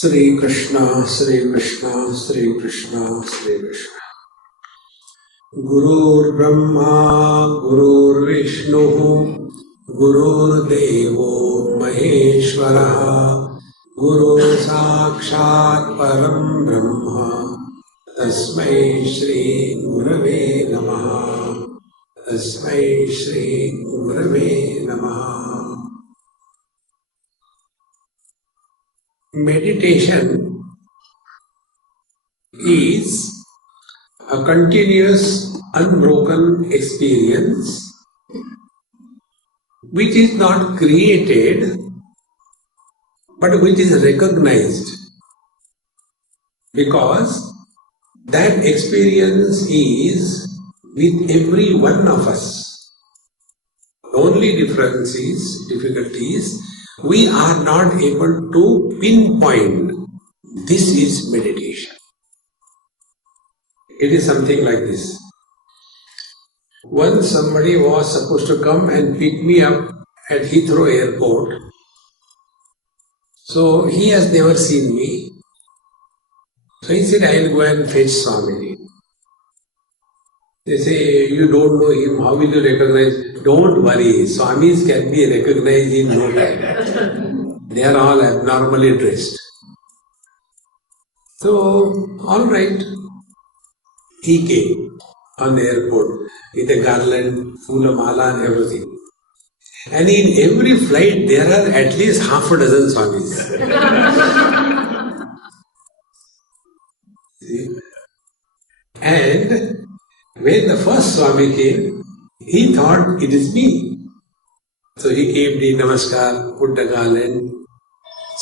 Sri Krishna, Sri Krishna, Sri Krishna, Sri Krishna. Gurur Brahma, Gurur Vishnu, Gurur Devo Maheshwara, Guru Sakshat Param Brahma, Tasmai Shri Gurave Namaha, Tasmai Shri Gurave Namaha. Meditation is a continuous, unbroken experience which is not created but which is recognized, because that experience is with every one of us. The only difference is, difficulties, we are not able to pinpoint this is meditation. It is something like this. Once somebody was supposed to come and pick me up at Heathrow Airport. So he has never seen me. So he said, I will go and fetch Swami. They say, you don't know him, how will you recognize? Don't worry, Swamis can be recognized in no time. They are all abnormally dressed. So, all right. He came on the airport with a garland, full of mala and everything. And in every flight there are at least half a dozen Swamis. See? And when the first Swami came, he thought it is me. So he came, did namaskar, put the garland.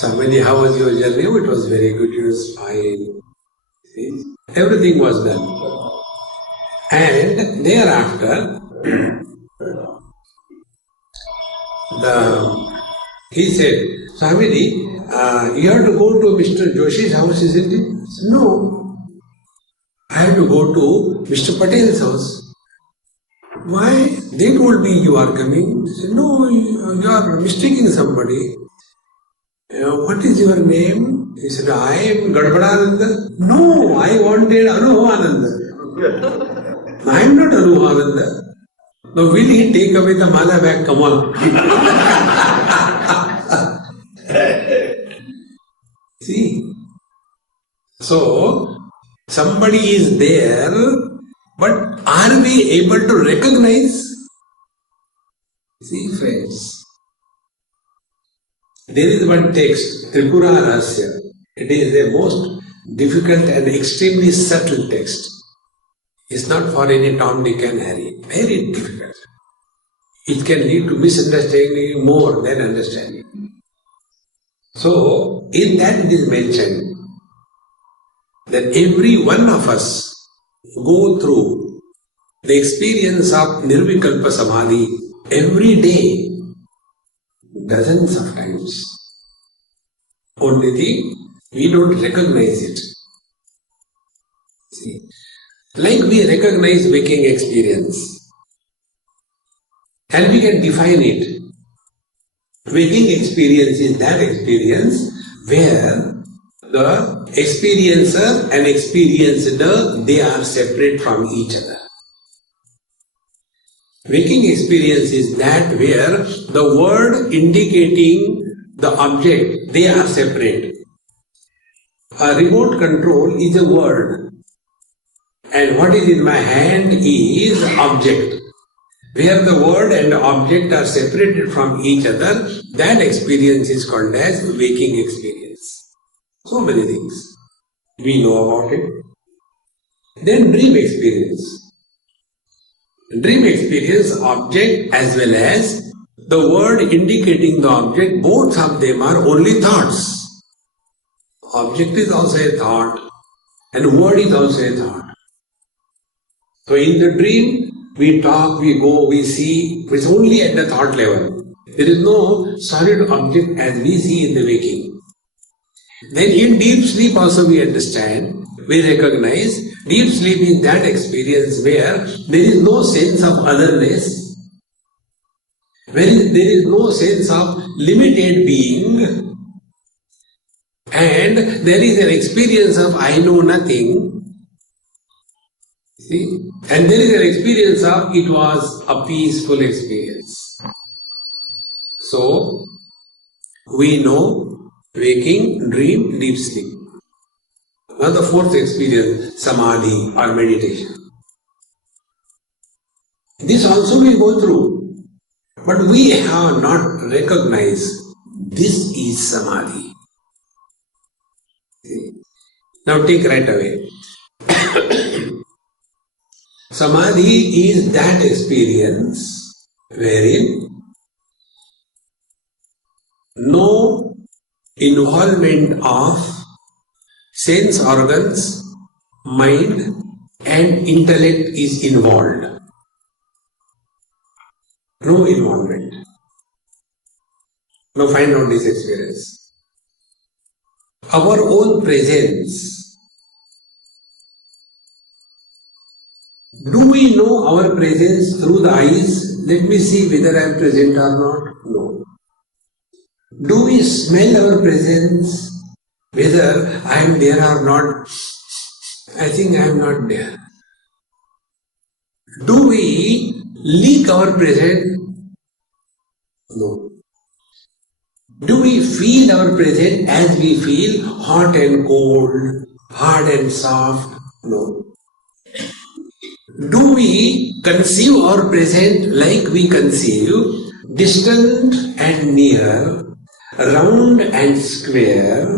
Swamiji, how was your journey? Oh, it was very good, it was fine. See? Everything was done. And thereafter, he said, Swamiji, you have to go to Mr. Joshi's house, isn't it? I said, no. I have to go to Mr. Patel's house. Why? They told me you are coming. I said, no, you are mistaking somebody. What is your name? He said, I am Gadbadananda. No, I wanted Anuhananda. I am not Anuhananda. Now will he take away the mala back? Come on. See? So, somebody is there, but are we able to recognize? See, friends, there is one text, Tripura Rahasya. It is the most difficult and extremely subtle text. It's not for any Tom, Dick and Harry. Very difficult. It can lead to misunderstanding more than understanding. So, in that it is mentioned that every one of us go through the experience of Nirvikalpa Samadhi every day, dozens of times. Only thing, we don't recognize it. See, like we recognize waking experience, and we can define it. Waking experience is that experience where the experiencer and experienced, they are separate from each other. Waking experience is that where the word indicating the object, they are separate. A remote control is a word, and what is in my hand is object. Where the word and the object are separated from each other, that experience is called as waking experience. So many things we know about it. Then dream experience. Dream experience, object as well as the word indicating the object, both of them are only thoughts. Object is also a thought and word is also a thought. So in the dream, we talk, we go, we see, it's only at the thought level. There is no solid object as we see in the waking. Then in deep sleep also we understand, we recognize, deep sleep is that experience where there is no sense of otherness, where there is no sense of limited being, And there is an experience of I know nothing. See? And there is an experience of it was a peaceful experience. So, we know waking, dream, deep sleep. Now the fourth experience, samadhi or meditation. This also we go through, but we have not recognized this is samadhi. Now take right away. Samadhi is that experience wherein no involvement of sense organs, mind and intellect is involved. No involvement. Now find out this experience. Our own presence. Do we know our presence through the eyes? Let me see whether I am present or not. No. Do we smell our presence? Whether I am there or not? I think I am not there. Do we leak our presence? No. Do we feel our presence as we feel hot and cold, hard and soft? No. Do we conceive our present like we conceive distant and near, round and square,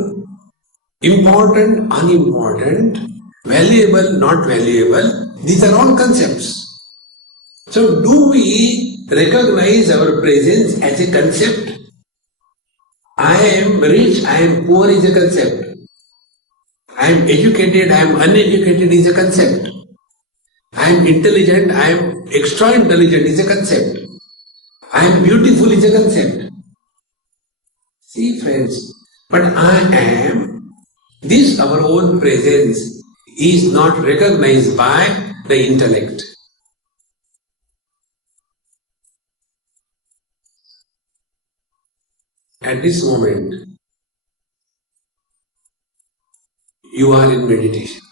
important, unimportant, valuable, not valuable? These are all concepts. So do we recognize our presence as a concept? I am rich, I am poor is a concept. I am educated, I am uneducated is a concept. I am intelligent, I am extra intelligent is a concept. I am beautiful is a concept. See friends, but I am, this our own presence is not recognized by the intellect. At this moment, you are in meditation.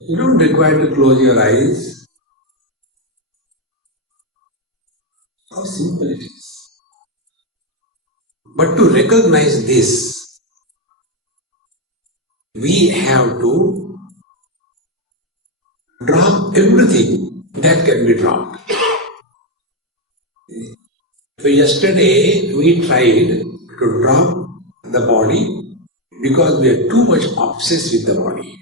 You don't require to close your eyes. How simple it is. But to recognize this, we have to drop everything that can be dropped. So yesterday we tried to drop the body because we are too much obsessed with the body.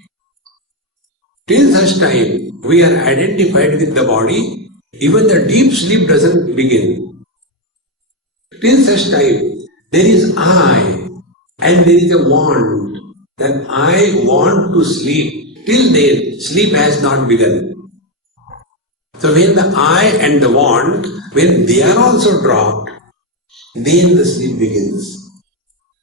Till such time we are identified with the body, even the deep sleep doesn't begin. Till such time there is I and there is a want that I want to sleep. Till then sleep has not begun. So when the I and the want, when they are also dropped, then the sleep begins.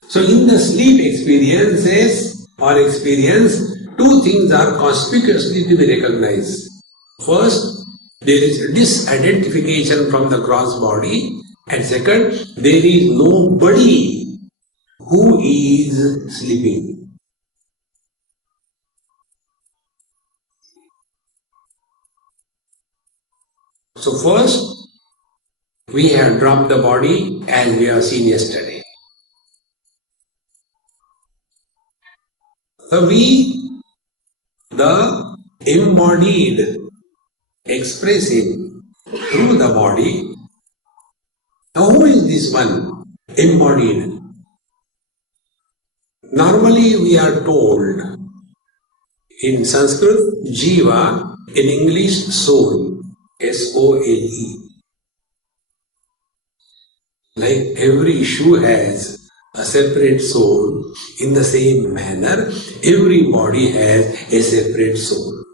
So in the sleep experiences or experience, two things are conspicuously to be recognized. First, there is disidentification from the gross body, and second, there is nobody who is sleeping. So first, we have dropped the body as we have seen yesterday. So we, the embodied, expressing through the body. Now who is this one? Embodied. Normally we are told in Sanskrit, Jiva, in English, soul. S-O-L-E. Like every shoe has a separate soul, in the same manner, every body has a separate soul.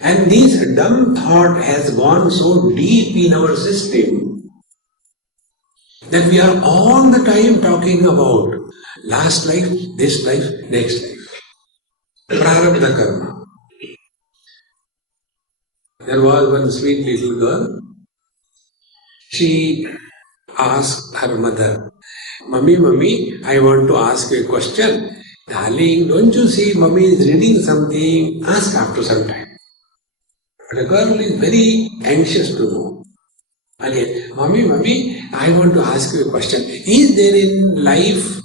And this dumb thought has gone so deep in our system that we are all the time talking about last life, this life, next life. Prarabdha karma. There was one sweet little girl. She asked her mother, Mummy, I want to ask you a question. Darling, don't you see Mummy is reading something? Ask after some time. But the girl is very anxious to know. Again, Mummy, I want to ask you a question. Is there in life?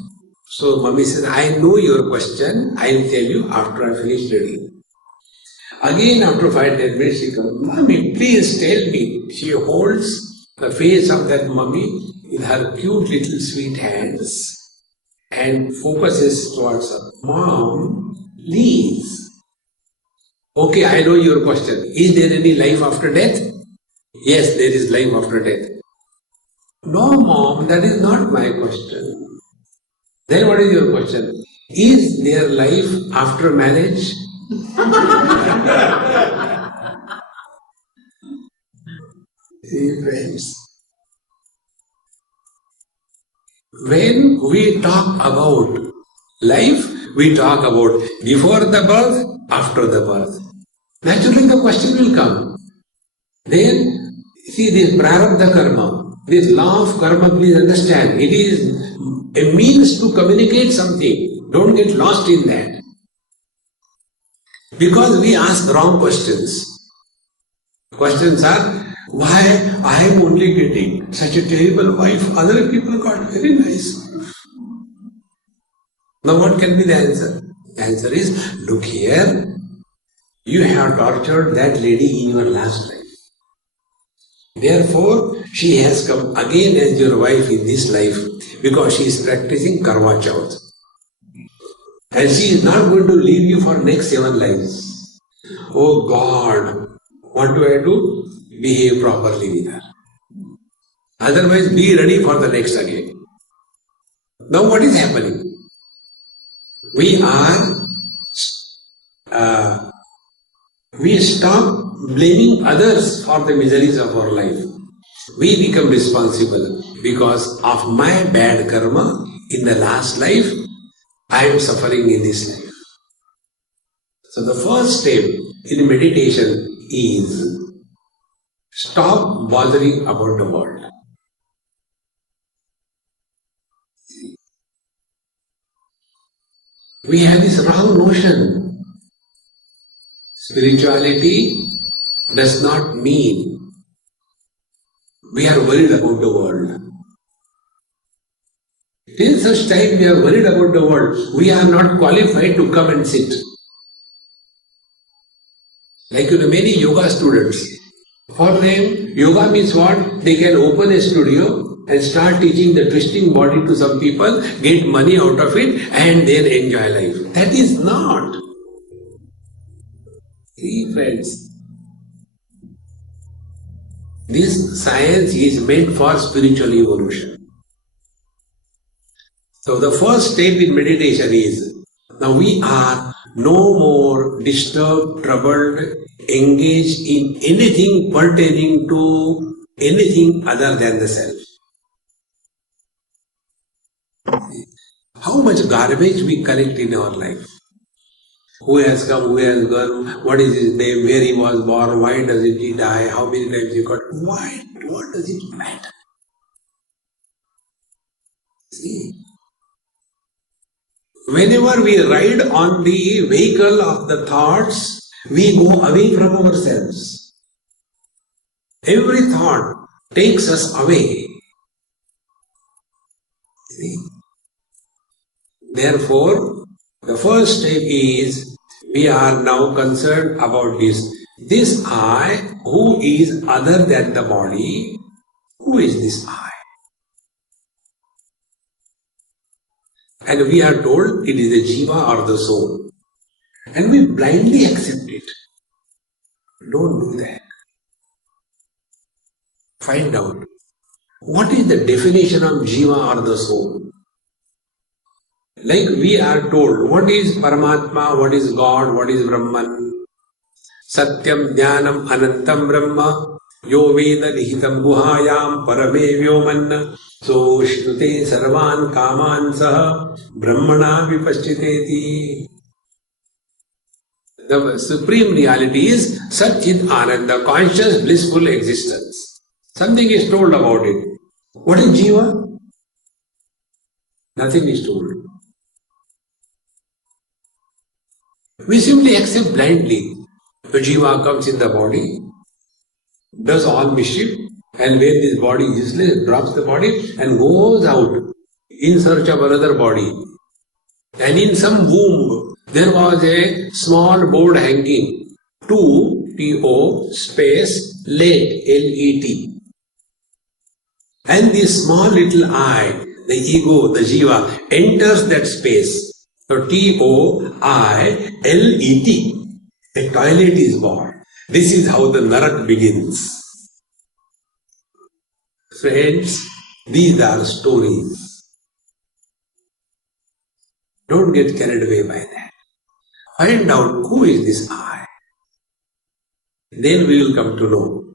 So Mummy says, I know your question. I'll tell you after I finish reading. Again, after 5-10 minutes, she comes, Mummy, please tell me. She holds the face of that mummy in her cute little sweet hands and focuses towards her. Mom, please. Okay, I know your question. Is there any life after death? Yes, there is life after death. No, Mom, that is not my question. Then what is your question? Is there life after marriage? See, friends, when we talk about life, we talk about before the birth, after the birth. Naturally the question will come. Then, see this prarabdha karma, this law of karma, please understand, it is a means to communicate something. Don't get lost in that. Because we ask wrong questions. Questions are, why I am only getting such a terrible wife, other people got very nice. Now what can be the answer? The answer is, look here, you have tortured that lady in your last life. Therefore, she has come again as your wife in this life because she is practicing Karwa Chauth. And she is not going to leave you for next 7 lives. Oh God, what do I do? Behave properly with her. Otherwise, be ready for the next again. Now what is happening? We stop blaming others for the miseries of our life. We become responsible because of my bad karma in the last life. I am suffering in this life. So the first step in meditation is stop bothering about the world. We have this wrong notion. Spirituality does not mean we are worried about the world. Till such time we are worried about the world, we are not qualified to come and sit. Like many yoga students, for them yoga means what? They can open a studio and start teaching the twisting body to some people, get money out of it and then enjoy life. That is not. See friends, this science is meant for spiritual evolution. So the first step in meditation is, now we are no more disturbed, troubled, engaged in anything pertaining to anything other than the self. How much garbage we collect in our life? Who has come, who has gone, what is his name, where he was born, why doesn't he die, how many times he got, why, what does it matter? See, whenever we ride on the vehicle of the thoughts, we go away from ourselves. Every thought takes us away. See? Therefore, the first step is, we are now concerned about this. This I, who is other than the body, who is this I? And we are told it is the jiva or the soul. And we blindly accept it. Don't do that. Find out. What is the definition of jiva or the soul? Like we are told, what is Paramatma, what is God, what is Brahman? Satyam Jnanam Anantam Brahma Yo Veda Nihitam Guhayam Parame Vyoman So Shrute Sarvan Kaman Saha Brahmana Vipaschiteti. The supreme reality is Satchit Ananda, conscious blissful existence. Something is told about it. What is Jiva? Nothing is told. We simply accept blindly. The Jiva comes in the body, does all mischief, and when this body is useless, drops the body and goes out in search of another body. And in some womb, there was a small board hanging, 2 space let L-E-T. And this small little I, the ego, the jiva, enters that space. So T-O-I-L-E-T. A toilet is born. This is how the narak begins. Friends, these are stories. Don't get carried away by that. Find out who is this I. Then we will come to know.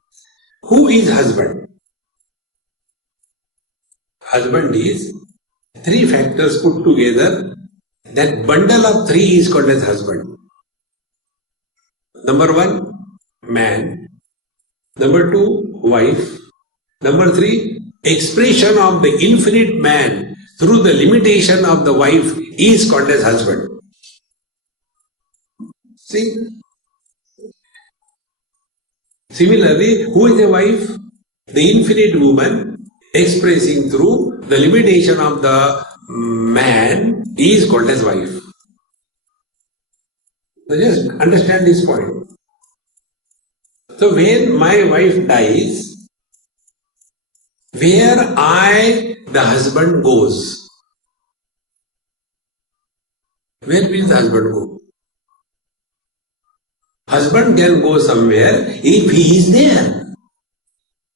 Who is husband? Husband is 3 factors put together. That bundle of 3 is called as husband. Number 1, man. Number 2, wife. Number 3, expression of the infinite man through the limitation of the wife is called as husband. See? Similarly, who is a wife? The infinite woman expressing through the limitation of the man is called as wife. So just understand this point. So when my wife dies, where I, the husband, goes? Where will the husband go? Husband can go somewhere if he is there.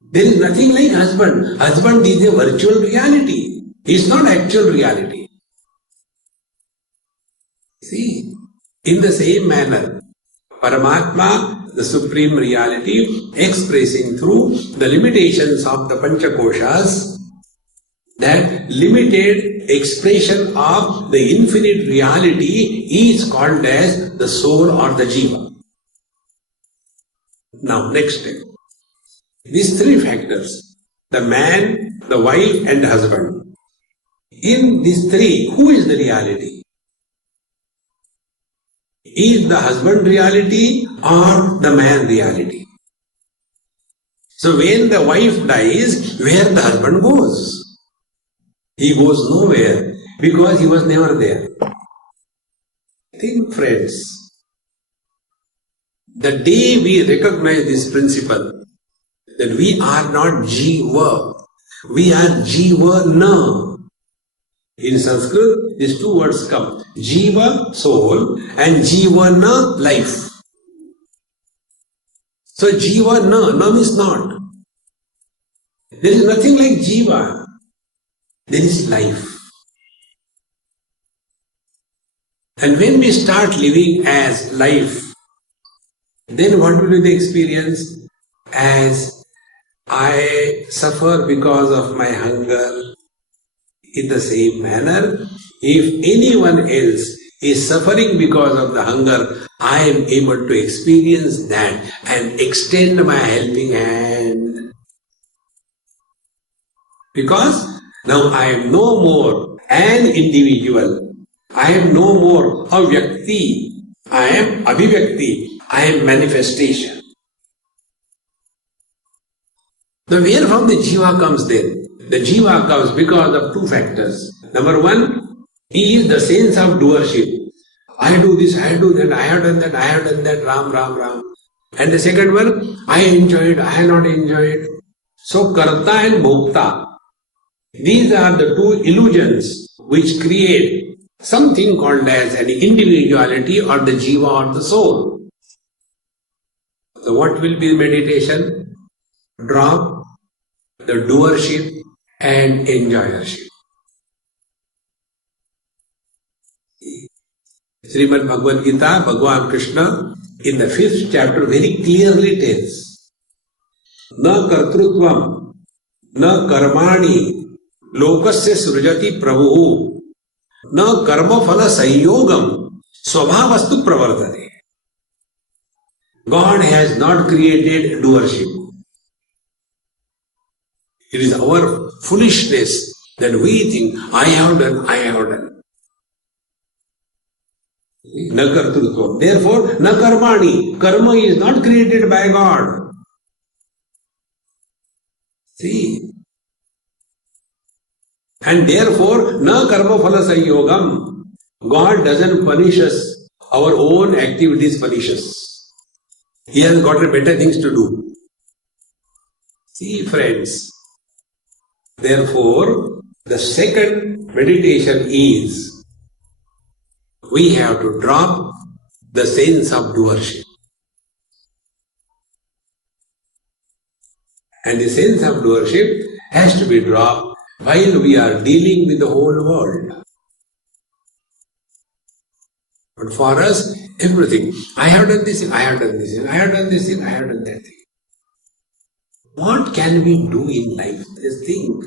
There is nothing like husband. Husband is a virtual reality. It is not actual reality. See, in the same manner, Paramatma, the supreme reality, expressing through the limitations of the Panchakoshas, that limited expression of the infinite reality is called as the soul or the jiva. Now, next step. These 3 factors, the man, the wife and the husband. In these 3, who is the reality? Is the husband reality or the man reality? So when the wife dies, where the husband goes? He goes nowhere because he was never there. Think, friends, the day we recognize this principle, that we are not jiva, we are jivana. In Sanskrit, these 2 words come. Jiva, soul, and jivana, life. So jivana, na means not. There is nothing like jiva. There is life. And when we start living as life, then what will be the experience? As I suffer because of my hunger. In the same manner, if anyone else is suffering because of the hunger, I am able to experience that and extend my helping hand. Because now I am no more an individual. I am no more a vyakti. I am abhivyakti. I am manifestation. Now where from the jiva comes then? The jiva comes because of 2 factors. Number 1, he is the sense of doership. I do this, I do that, I have done that, I have done that, Ram, Ram, Ram. And the second one, I enjoy it, I have not enjoyed it. So karta and bhokta, these are the 2 illusions which create something called as an individuality or the jiva or the soul. So what will be the meditation? Drop the doership and enjoyership. Srimad Bhagavad Gita, Bhagavan Krishna in the 5th chapter very clearly tells, Na kartrutvam, na karmani, lokasya srujati prabhu, na karma phala sayyogam, swabhavastu pravartate. God has not created doership. It is our foolishness that we think, I have done, I have done. Na kartrutvam. Therefore, na karmani. Karma is not created by God. See? And therefore, na karma phala sanyogam. God doesn't punish us. Our own activities punish us. He has got better things to do. See, friends. Therefore, the second meditation is we have to drop the sense of doership. And the sense of doership has to be dropped while we are dealing with the whole world. But for us, everything, I have done this thing, I have done this thing, I have done this thing, I have done that thing. What can we do in life? Just think.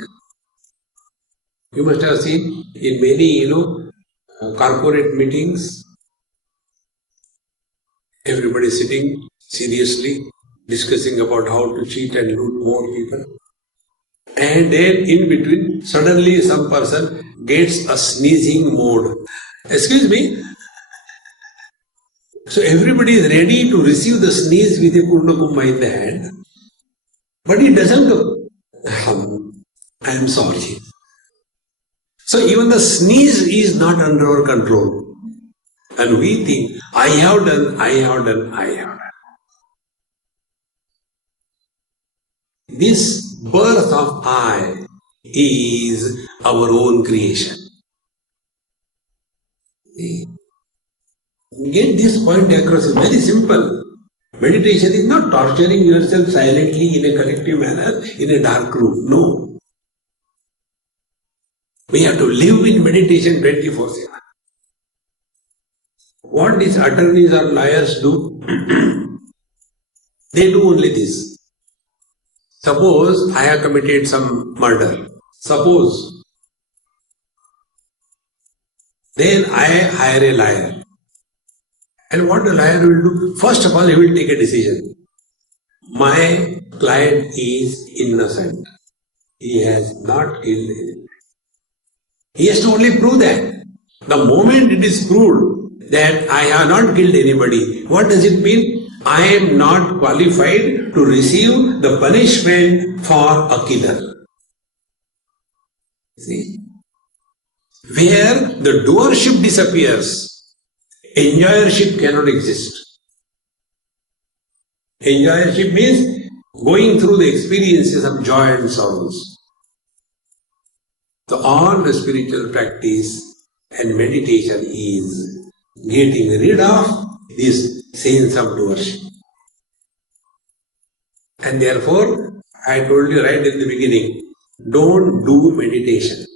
You must have seen in many, corporate meetings, everybody sitting seriously, discussing about how to cheat and loot more people. And then in between, suddenly some person gets a sneezing mode. Excuse me. So everybody is ready to receive the sneeze with a Purna Kumbha in the hand. But he doesn't go, I am sorry. So even the sneeze is not under our control. And we think, I have done, I have done, I have done. This birth of I is our own creation. Get this point across. It's very simple. Meditation is not torturing yourself silently in a collective manner in a dark room. No. We have to live in meditation 24/7. What these attorneys or lawyers do, they do only this. Suppose I have committed some murder. Suppose. Then I hire a liar. And what the liar will do? First of all, he will take a decision. My client is innocent. He has not killed anyone. He has to only prove that. The moment it is proved that I have not killed anybody, what does it mean? I am not qualified to receive the punishment for a killer. See? Where the doership disappears, enjoyership cannot exist. Enjoyership means going through the experiences of joy and sorrows. So all the spiritual practice and meditation is getting rid of this sense of doership. And therefore, I told you right in the beginning, don't do meditation.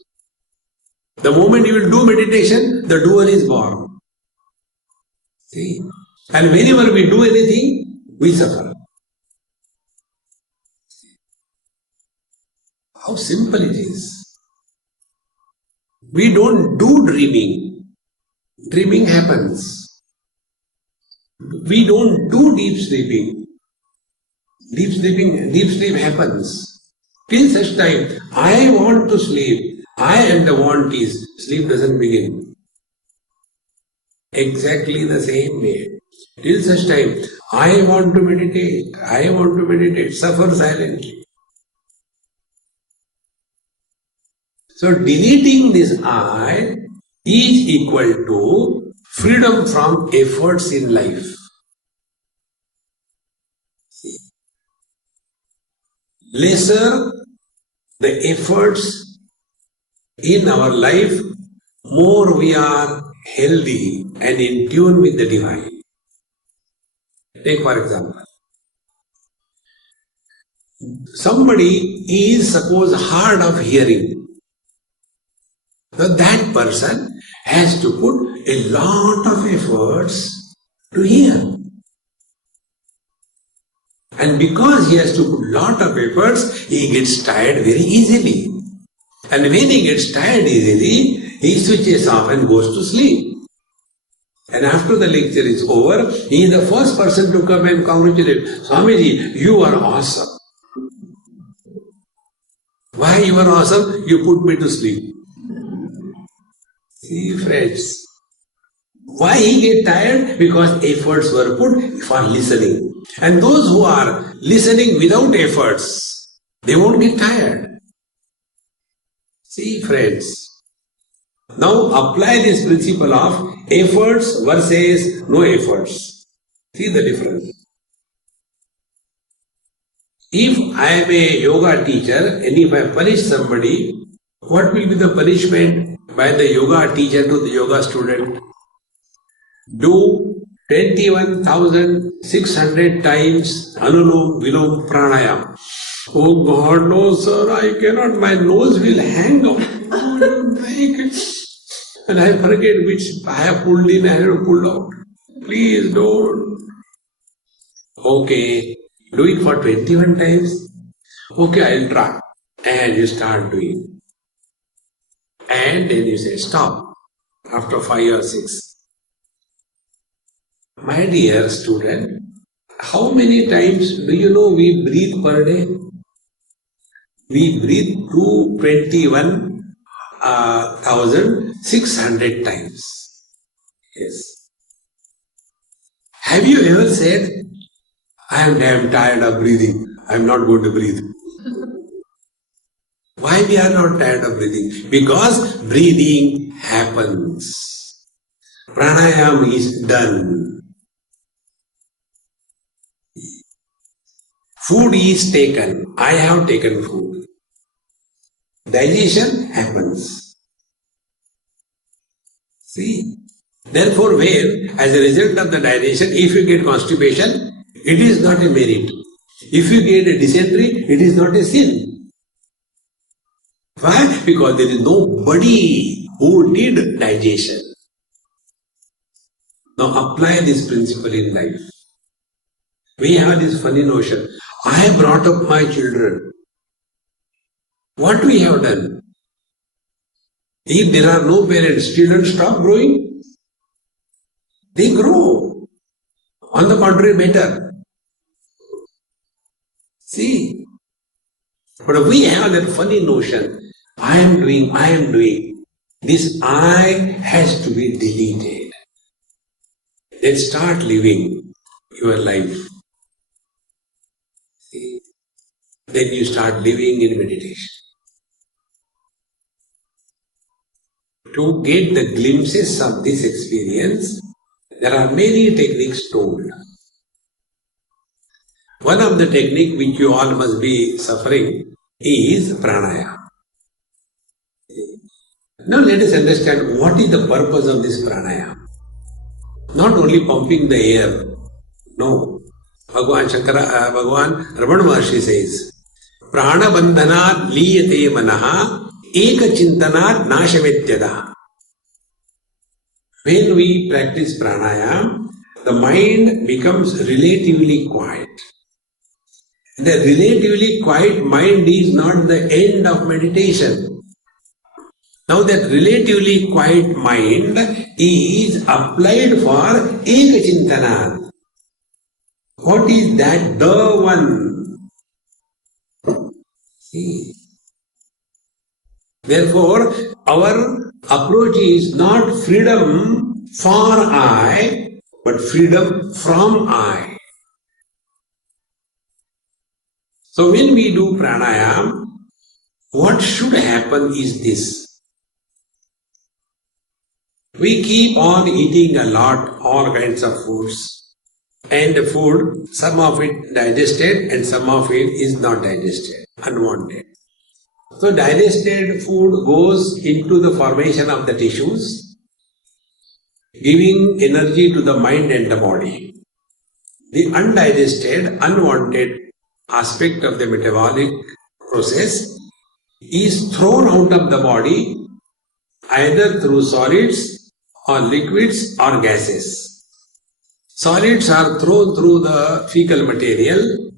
The moment you will do meditation, the doer is born. See? And whenever we do anything, we suffer. How simple it is. We don't do dreaming. Dreaming happens. We don't do deep sleeping. Deep sleep happens. Till such time, I want to sleep. I and the want is, sleep doesn't begin. Exactly the same way. Till such time, I want to meditate, suffer silently. So deleting this I is equal to freedom from efforts in life. See? Lesser the efforts in our life, more we are healthy and in tune with the divine. Take for example, somebody is suppose hard of hearing. So that person has to put a lot of efforts to hear. And because he has to put lot of efforts, he gets tired very easily. And when he gets tired easily, he switches off and goes to sleep. And after the lecture is over, he is the first person to come and congratulate. Swamiji, you are awesome. Why you are awesome? You put me to sleep. See, friends. Why he get tired? Because efforts were put for listening. And those who are listening without efforts, they won't get tired. See, friends. Now apply this principle of efforts versus no efforts. See the difference. If I am a yoga teacher and if I punish somebody, what will be the punishment by the yoga teacher to the yoga student? Do 21,600 times Anulom Vilom Pranayam. Oh God, no sir, I cannot, my nose will hang out. And I forget which I have pulled in, I have pulled out. Please don't. Okay, do it for 21 times. Okay, I'll try. And you start doing. And then you say stop after 5 or 6. My dear student, how many times do you know we breathe per day? We breathe 21,600 times. Yes. Have you ever said, I am damn tired of breathing, I am not going to breathe? Why we are not tired of breathing? Because breathing happens. Pranayam is done. Food is taken. I have taken food. Digestion happens. See? Therefore, when, as a result of the digestion, if you get constipation, it is not a merit. If you get a dysentery, it is not a sin. Why? Because there is nobody who did digestion. Now apply this principle in life. We have this funny notion. I have brought up my children. What we have done? If there are no parents, children stop growing. They grow. On the contrary, better. See? But we have that funny notion. I am doing. This I has to be deleted. Then start living your life. See? Then you start living in meditation. To get the glimpses of this experience, there are many techniques told. One of the technique which you all must be suffering is pranayama. Now let us understand what is the purpose of this pranayama. Not only pumping the air. No. Bhagavan Ramana Maharshi says, Prana bandhanat liyate manaha eka chintanat nashavetyada. When we practice pranayama, the mind becomes relatively quiet. The relatively quiet mind is not the end of meditation. Now that relatively quiet mind is applied for eka chintanat. What is that? The one. See. Therefore, our approach is not freedom for I, but freedom from I. So when we do pranayama, what should happen is this. We keep on eating a lot, all kinds of foods. And the food, some of it digested and some of it is not digested, unwanted. So digested food goes into the formation of the tissues, giving energy to the mind and the body. The undigested, unwanted aspect of the metabolic process is thrown out of the body either through solids or liquids or gases. Solids are thrown through the fecal material,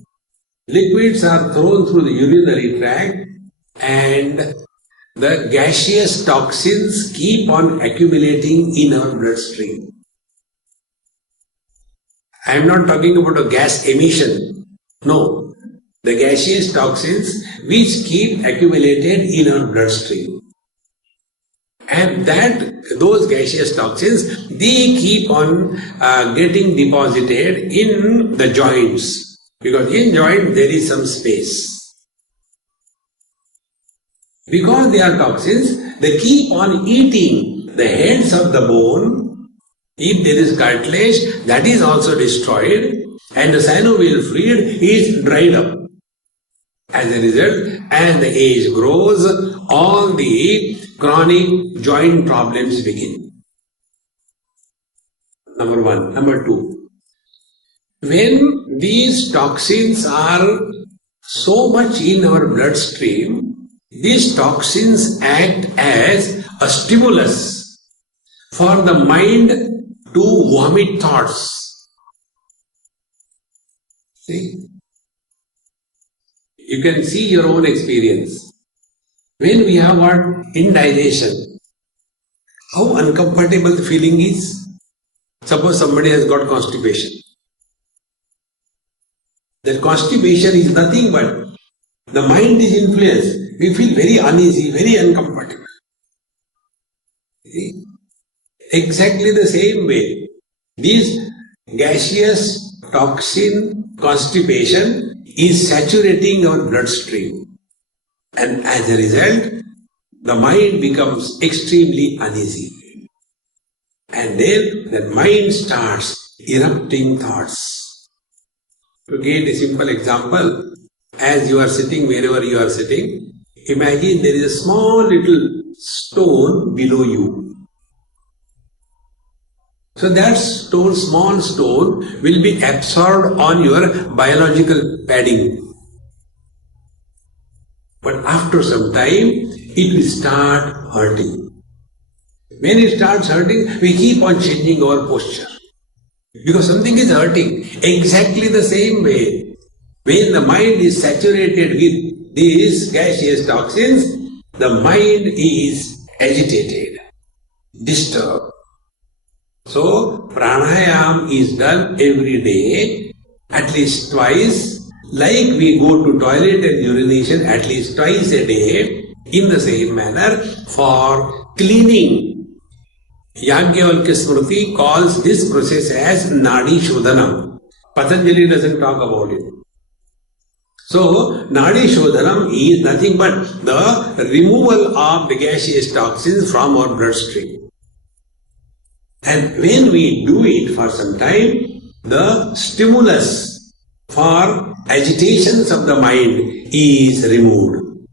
liquids are thrown through the urinary tract, and the gaseous toxins keep on accumulating in our bloodstream. I am not talking about a gas emission. No. the gaseous toxins which keep accumulated in our bloodstream. And those gaseous toxins, they keep on getting deposited in the joints, because in joint there is some space. Because they are toxins, they keep on eating the heads of the bone. If there is cartilage, that is also destroyed, and the synovial fluid is dried up. As a result, as the age grows, all the chronic joint problems begin. Number one. Number two, when these toxins are so much in our bloodstream, these toxins act as a stimulus for the mind to vomit thoughts. See? You can see your own experience. When we have what? Indigestion, how uncomfortable the feeling is. Suppose somebody has got constipation. That constipation is nothing but the mind is influenced. We feel very uneasy, very uncomfortable. See? Exactly the same way, this gaseous toxin constipation is saturating our bloodstream, and as a result, the mind becomes extremely uneasy. And then the mind starts erupting thoughts. To give a simple example, as you are sitting, wherever you are sitting, imagine there is a small little stone below you. So that stone, small stone, will be absorbed on your biological padding. But after some time, it will start hurting. When it starts hurting, we keep on changing our posture, because something is hurting. Exactly the same way, when the mind is saturated with these gaseous toxins, the mind is agitated, disturbed. So, pranayam is done every day, at least twice, like we go to toilet and urination at least twice a day, in the same manner for cleaning. Yajnavalkya Smriti calls this process as Nadi Shodhanam. Patanjali doesn't talk about it. So, Nadi Shodhanam is nothing but the removal of the gaseous toxins from our bloodstream. And when we do it for some time, the stimulus for agitations of the mind is removed.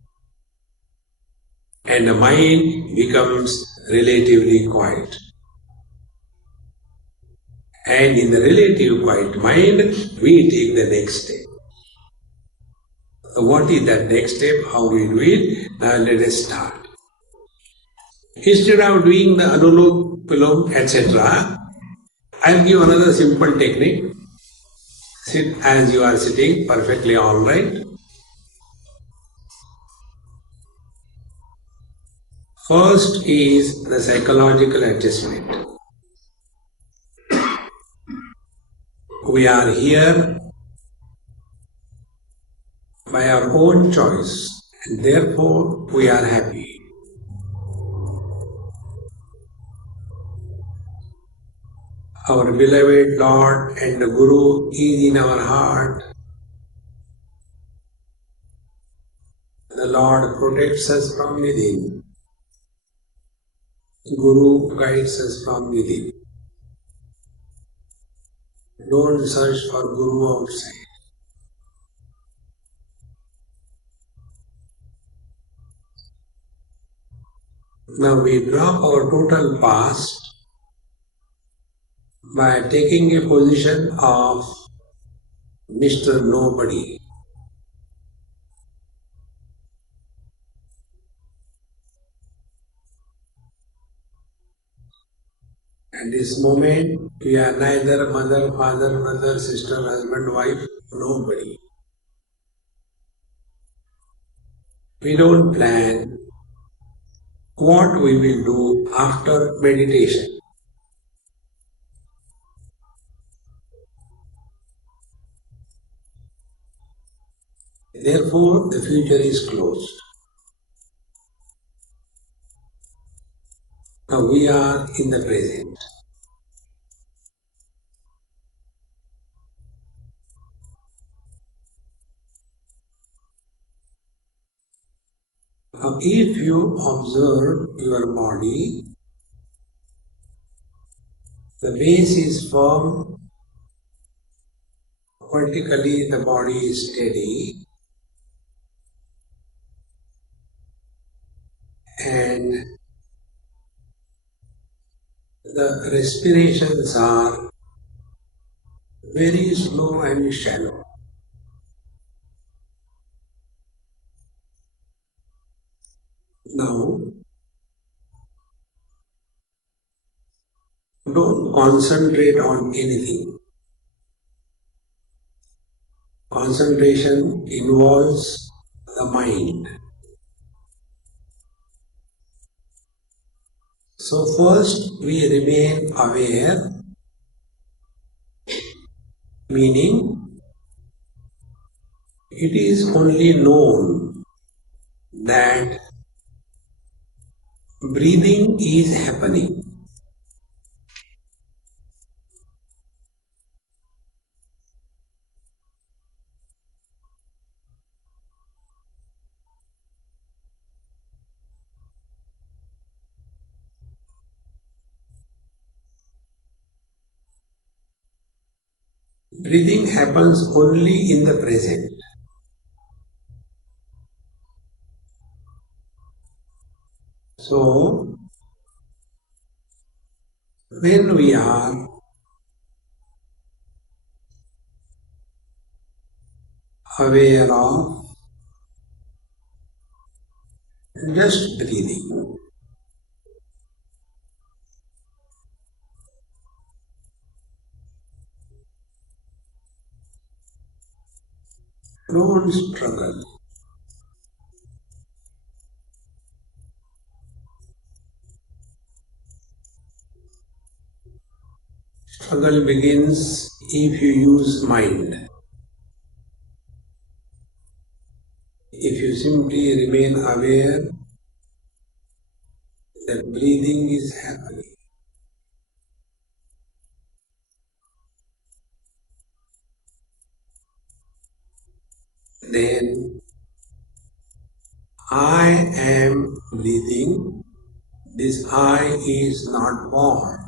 And the mind becomes relatively quiet. And in the relative quiet mind, we take the next step. So what is that next step? How we do it? Now let us start. Instead of doing the Anulom, Pilom, etc., I will give another simple technique. Sit as you are sitting, perfectly alright. First is the psychological adjustment. We are here by our own choice, and therefore we are happy. Our beloved Lord and the Guru is in our heart. The Lord protects us from within. Guru guides us from within. Don't search for Guru outside. Now we drop our total past by taking a position of Mr. Nobody. At this moment, we are neither mother, father, brother, sister, husband, wife, nobody. We don't plan what we will do after meditation. Therefore, the future is closed. Now we are in the present. Now, if you observe your body, the base is firm, vertically the body is steady, and the respirations are very slow and shallow. Now, don't concentrate on anything. Concentration involves the mind. So first we remain aware, meaning it is only known that breathing is happening. Breathing happens only in the present. So, when we are aware of just breathing, don't struggle. Struggle begins if you use mind. If you simply remain aware that breathing is happening, then I am breathing, this I is not born.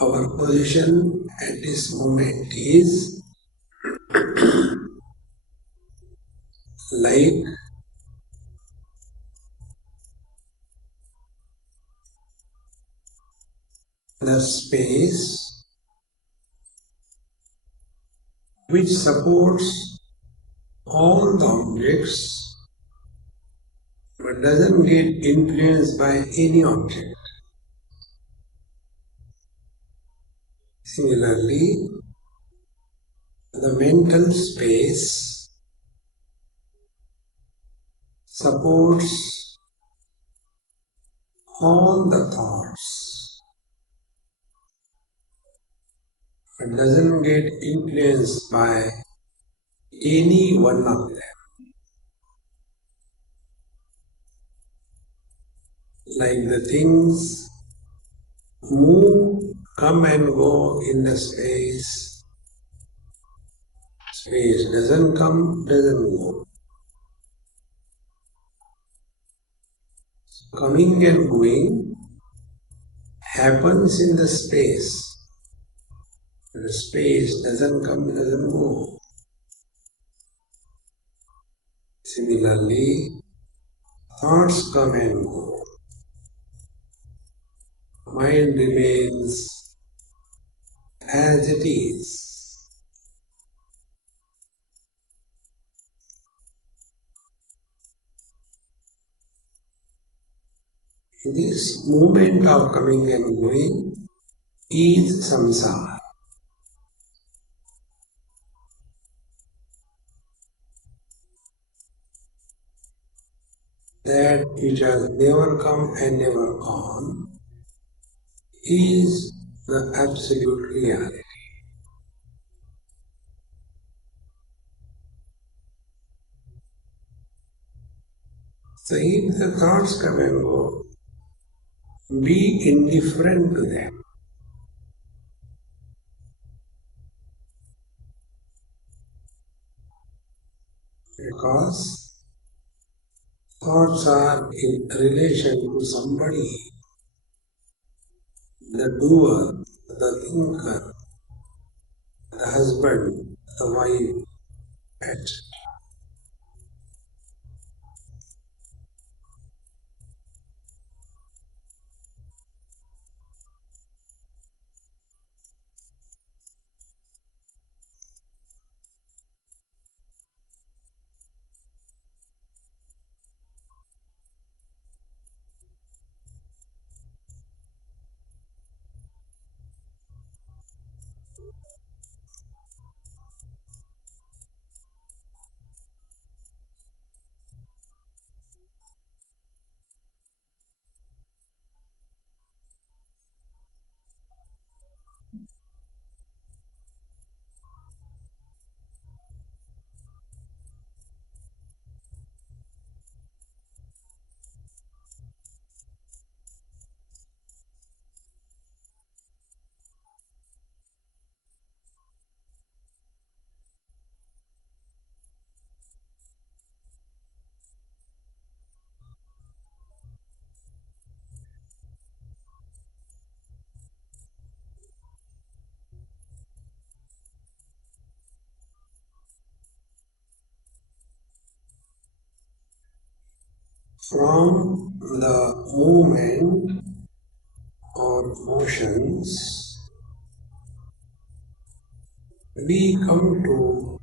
Our position at this moment is like the space which supports all the objects but doesn't get influenced by any object. Similarly, the mental space supports all the thoughts but doesn't get influenced by any one of them. like the things move, come and go in the space. Space doesn't come, doesn't go. Coming and going happens in the space. The space doesn't come, doesn't go. Similarly, thoughts come and go. Mind remains as it is. This movement of coming and going is samsara. That which has never come and never gone is the absolute reality. So if the thoughts come and go, be indifferent to them. Because thoughts are in relation to somebody, the doer, the thinker, the husband, the wife, pet. From the movement or motions, we come to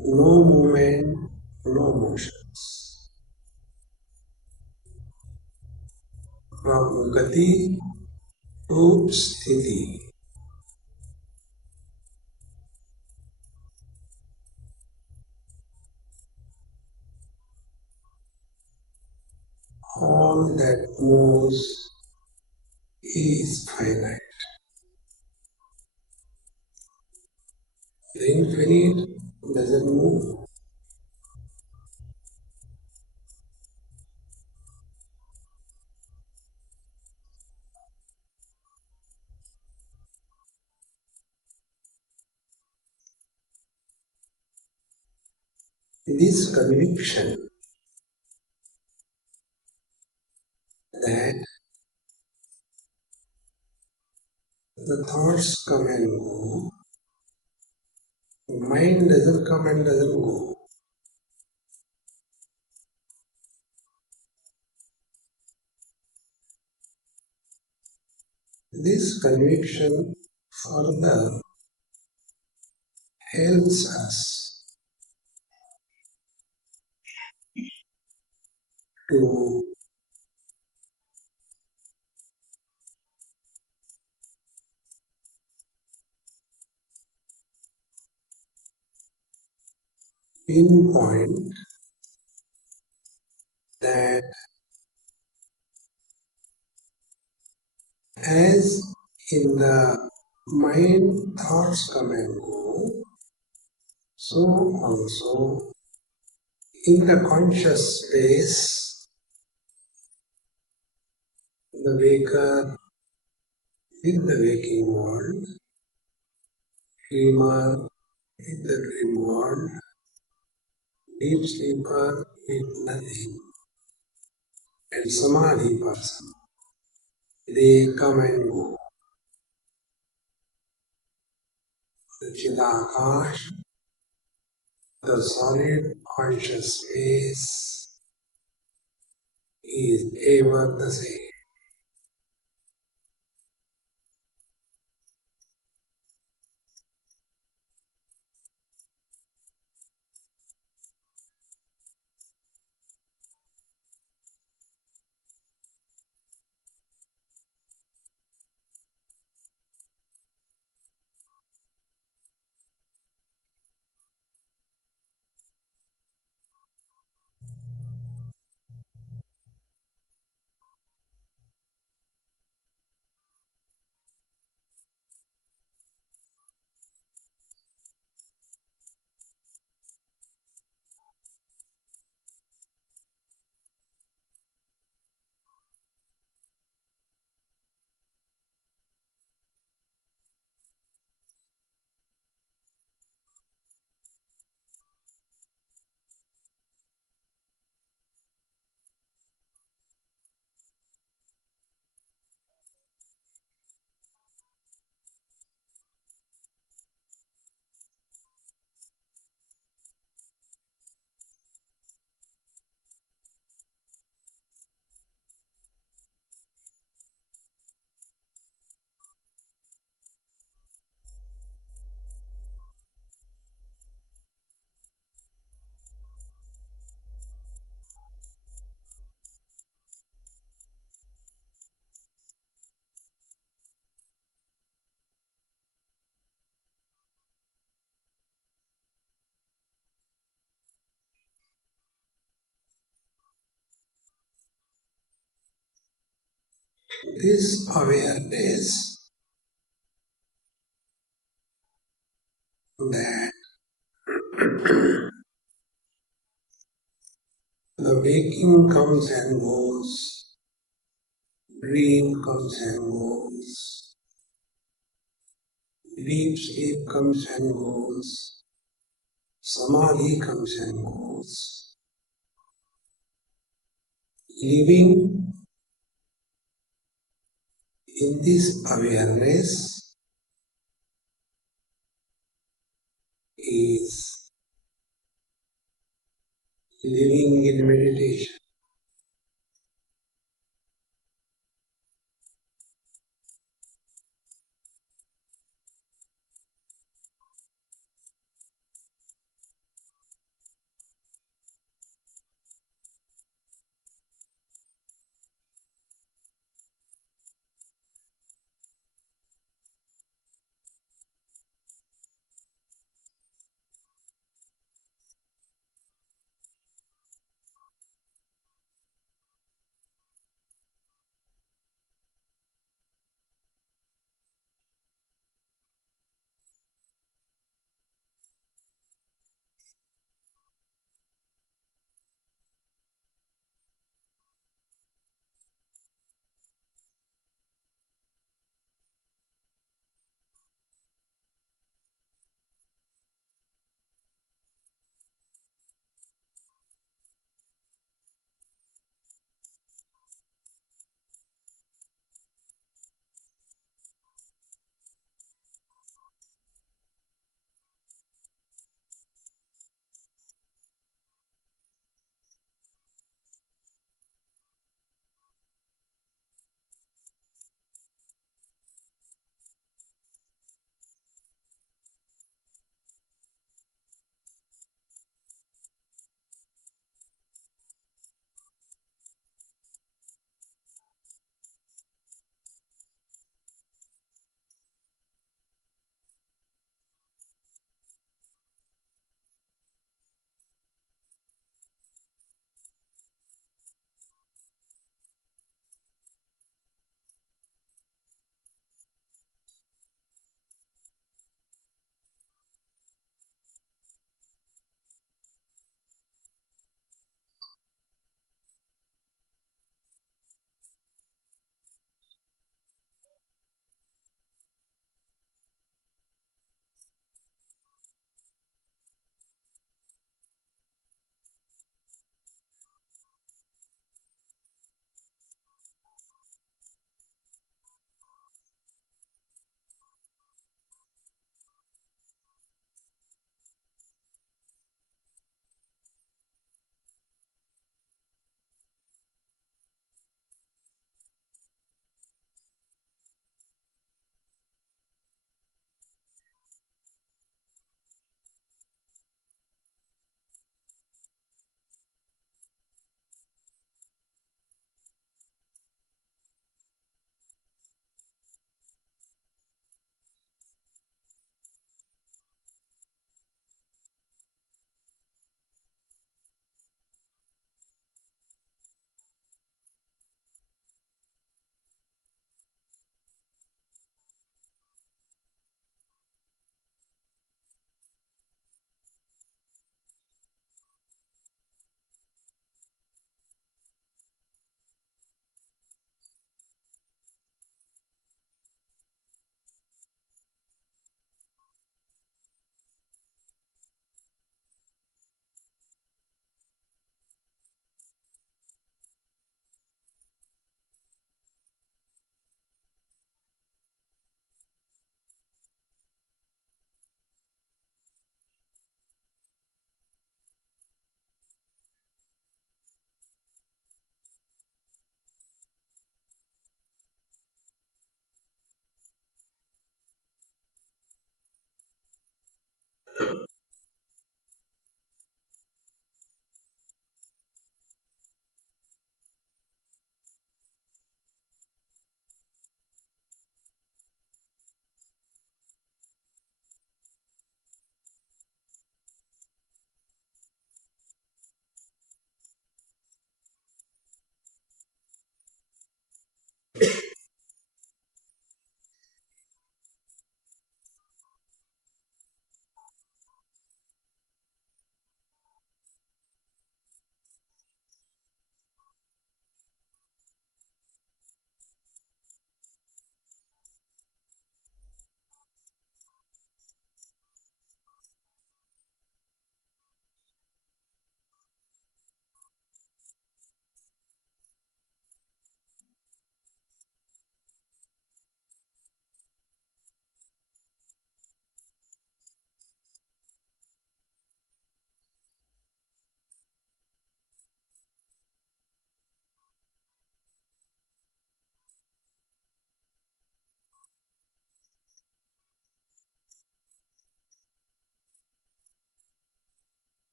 no movement, no motions. From gati to sthiti. All that moves is finite. The infinite doesn't move. This conviction that the thoughts come and go, mind doesn't come and doesn't go. This conviction further helps us to pinpoint that as in the mind thoughts come and go, so also in the conscious space the waker in the waking world, dreamer in the dream world, deep sleeper with nothing, and samadhi person. They come and go. The Chidakash, the solid conscious space, is ever the same. This awareness that the waking comes and goes, dream comes and goes, deep sleep comes and goes, samadhi comes and goes. Living in this awareness is living in meditation.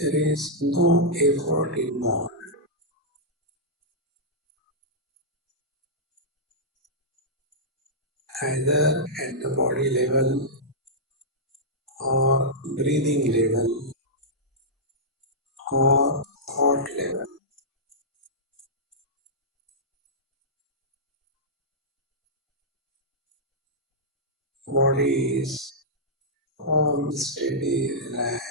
There is no effort involved, either at the body level or breathing level or thought level. Body is calm, steady, relaxed.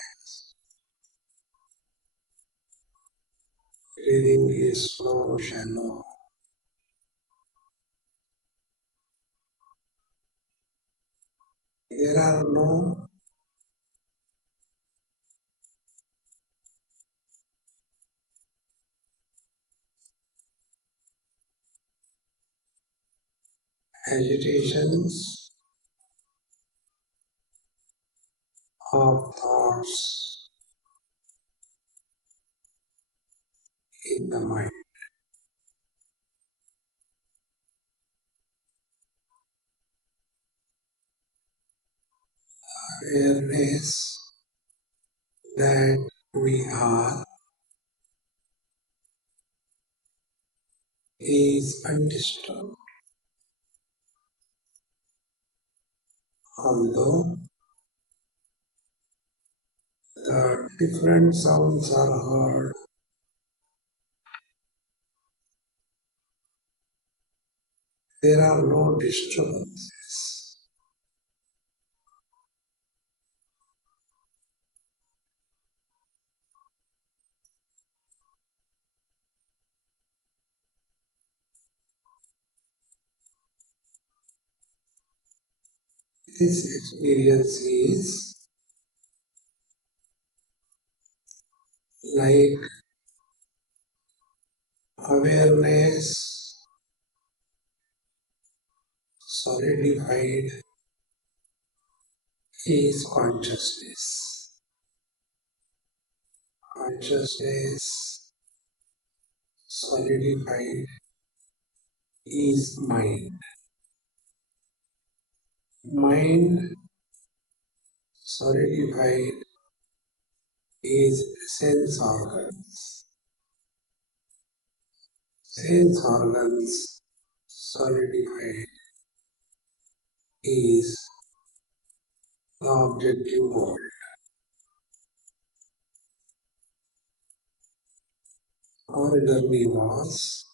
Breathing is slow, shallow. There are no agitations of thoughts in the mind. Awareness that we are is undisturbed, although the different sounds are heard. There are no disturbances. This experience is like awareness solidified is consciousness. Consciousness solidified is mind. Mind solidified is sense organs. Sense organs solidified is the objective world. Our journey was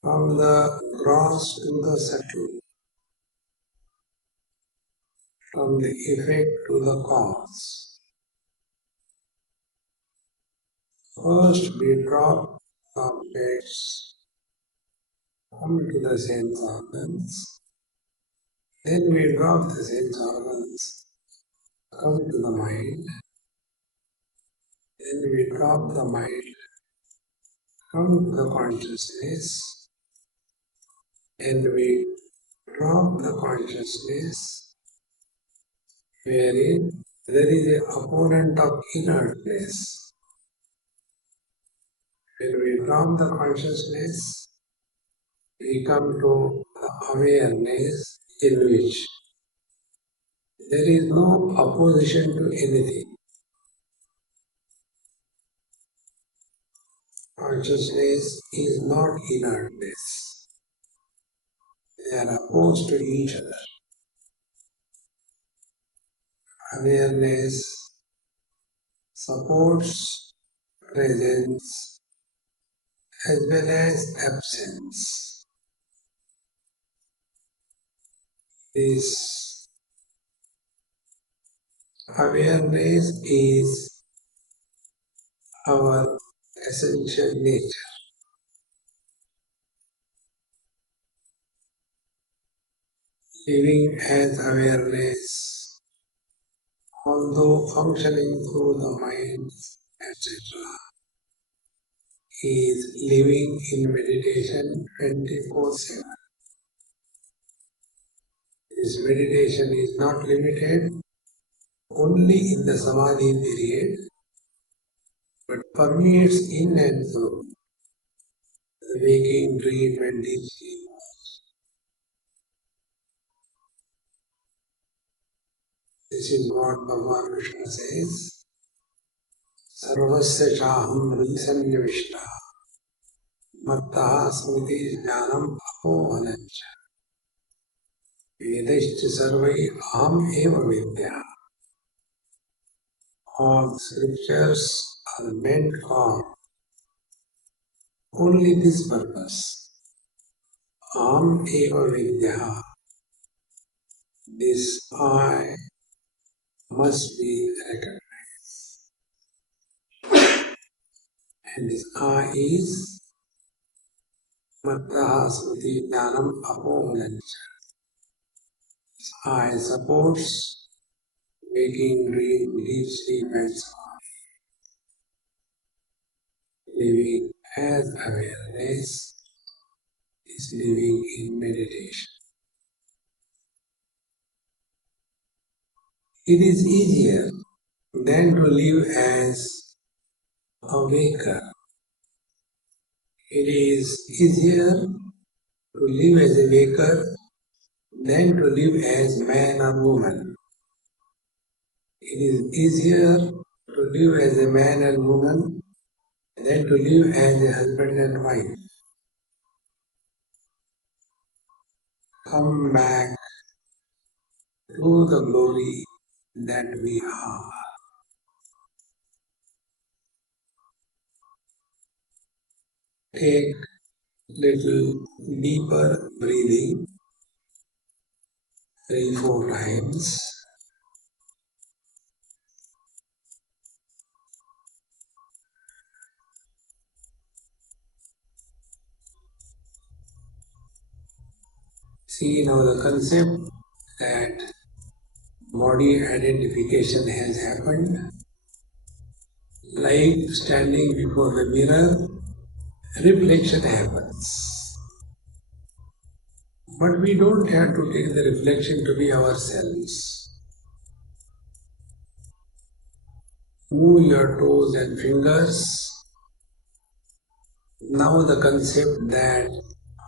from the gross to the subtle, from the effect to the cause. First we drop objects, come to the sense organs, then we drop the sense organs, come to the mind, then we drop the mind, come to the consciousness, and we drop the consciousness wherein there is an opponent of inertness. When we drop the consciousness, we come to the awareness in which there is no opposition to anything. Consciousness is not inertness. They are opposed to each other. Awareness supports presence as well as absence. This awareness is our essential nature. Living as awareness, although functioning through the mind, etc., is living in meditation 24/7. This meditation is not limited only in the samadhi period, but permeates in and through the waking, dream, and deep sleep. This is what Bhagavan Krishna says. सर्वस्य चाहं हृदि सन्निविष्टः मत्तः स्मृति ज्ञानम् अपोहनञ्च वेदैश्च सर्वैः अहम् एव विद्या. All scriptures are meant for only this purpose. Aham eva vidya. This I must be recognized. And this I is Mattaha Smriti Jnanam Apohanancha. I supports waking, dream, deep sleep and so on. Living as awareness is living in meditation. It is easier than to live as a waker. It is easier to live as a waker than to live as man or woman. It is easier to live as a man and woman than to live as a husband and wife. Come back to the glory that we are. Take little deeper breathing 3-4 times. See now the concept that body identification has happened. Like standing before the mirror, reflection happens. But we don't have to take the reflection to be ourselves. Move your toes and fingers. Now the concept that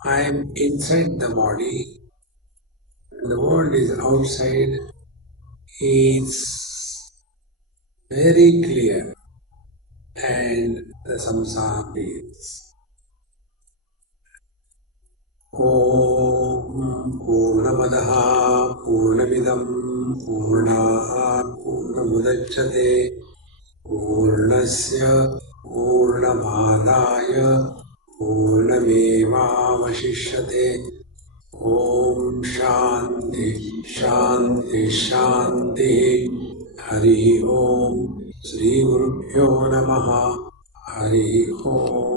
I am inside the body and the world is outside is very clear, and the samsara is. Om Purnamadaha Purnamidam Purnahat Purnamudachyate Purnasya Purnamadaya Purnamevavashishyate. Om Shanti Shanti Shanti. Hari Om. Shri Gurubhyo Namaha. Hari Om.